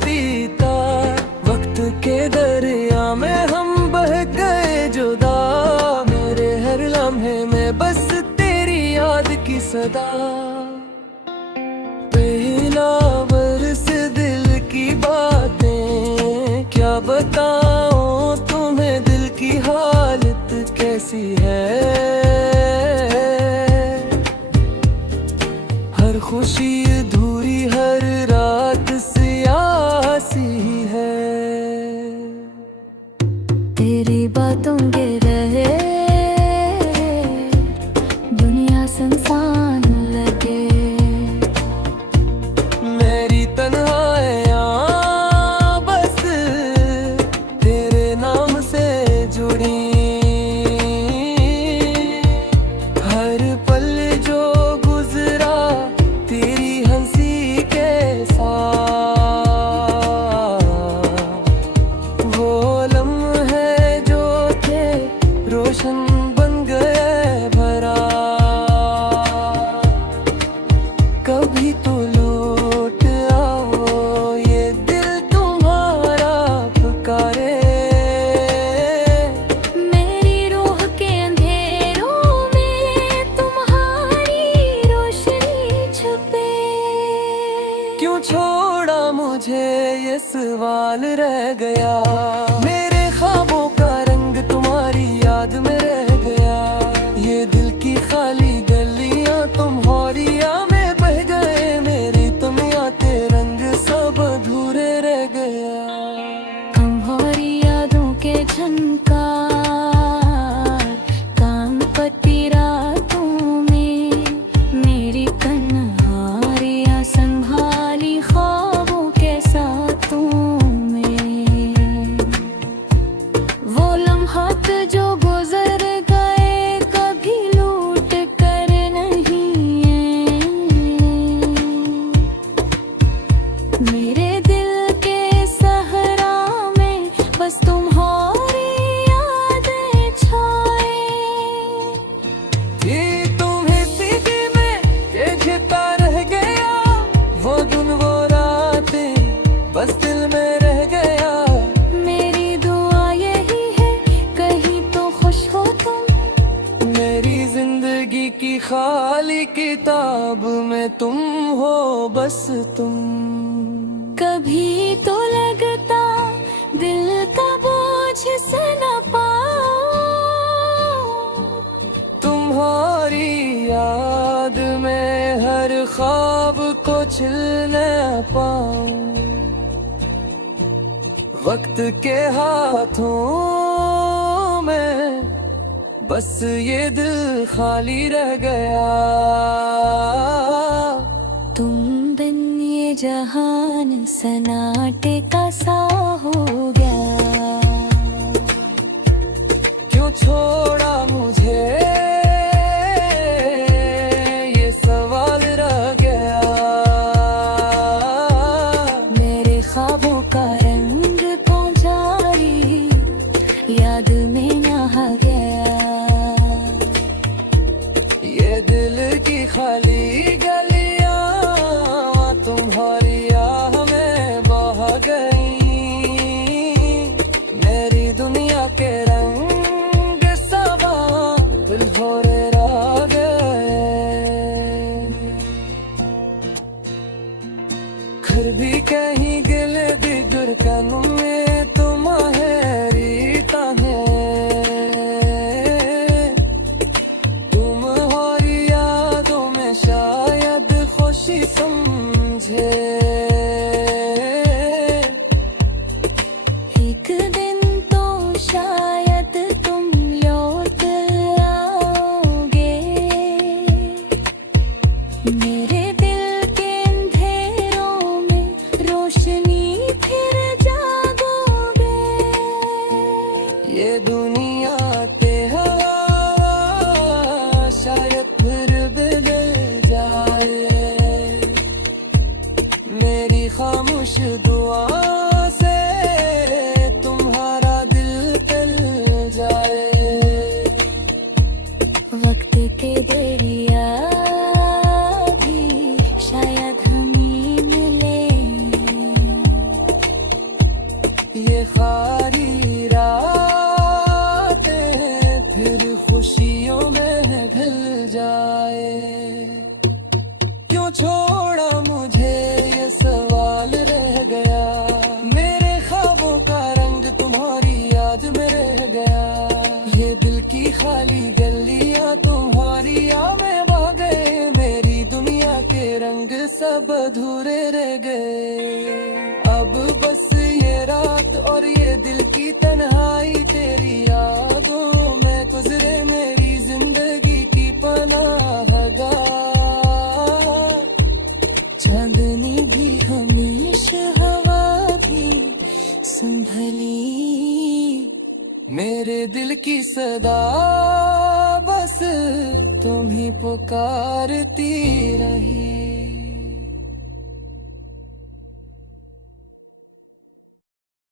बीता, वक्त के दरिया में हम बह गए जुदा। मेरे हर लम्हे में बस तेरी याद की सदा। पहला बरस दिल की बातें क्या बताऊं तुम्हें, दिल की हालत कैसी है। हर खुशी अधूरी, हर रात सियासी है। तेरी बातों के रहे दुनिया संसान लगे। मेरी तन्हाइयाँ बस तेरे नाम से जुड़ी। हर पल जो गुजरा तेरी हंसी के साथ, वो लम्हे जो थे रोशन बन गए भरा। कभी तो लौट आओ ये दिल तुम्हारा पुकारे। मेरी रूह के अंधेरों में तुम्हारी रोशनी छुपे। क्यों छोड़ा मुझे ये सवाल रह गया। मेरे ख्वाबों का रंग तुम्हारी याद में रह गया। ये दिल की खाली गलियां तुम्हारिया में बह गए। मेरी तुम आते रंग सब अधूरे रह गया। तुम्हारी यादों के झनकार कान पति रातों में। मेरी कन्हारियाँ संभाली ख्वाबों के साथों में। वो लम्हात जो गुजर गए कभी लूट कर नहीं है। मेरे दिल के सहरा में बस तुम्हारी यादें छाए। ये तुम्हें सीधी में ये घिरता रह गया। वो दिन वो रातें बस दिल में रह गया। मेरी दुआ यही है कहीं तो खुश हो तुम। मेरी जिंदगी की खाली किताब में तुम हो बस तुम। कभी तो लगता दिल का बोझ से न पाओ। तुम्हारी याद में हर ख्वाब को छीलने पाऊं। वक्त के हाथों में बस ये दिल खाली रह गया। तुम बिन ये जहान सन्नाटे का सा हो गया। क्यों छोड़ा मुझे ये सवाल रह गया। मेरे ख्वाबों का रंग पहुंचारी याद में नहा गया। ये दिल की खाली गलियां तुम्हारी याद में बह गई। मेरी दुनिया के रंग सबा दिल भोरे रह गए। घर भी कहीं गिले दिगर कन में तुम्हारी ताहे। तुम्हारी यादों में शायद खुशी समझे। एक दिन तो शायद तुम लौट आओगे। मेरे दिल के अंधेरों में रोशनी फिर जागोगे। ये दुनिया ते हवा शायद फिर बदल जाए। मेरी खामोश दुआ से तुम्हारा दिल टल जाए। वक्त के दरिया भी शायद हम ही मिले। दिल की सदा बस तुम ही पुकारती रही।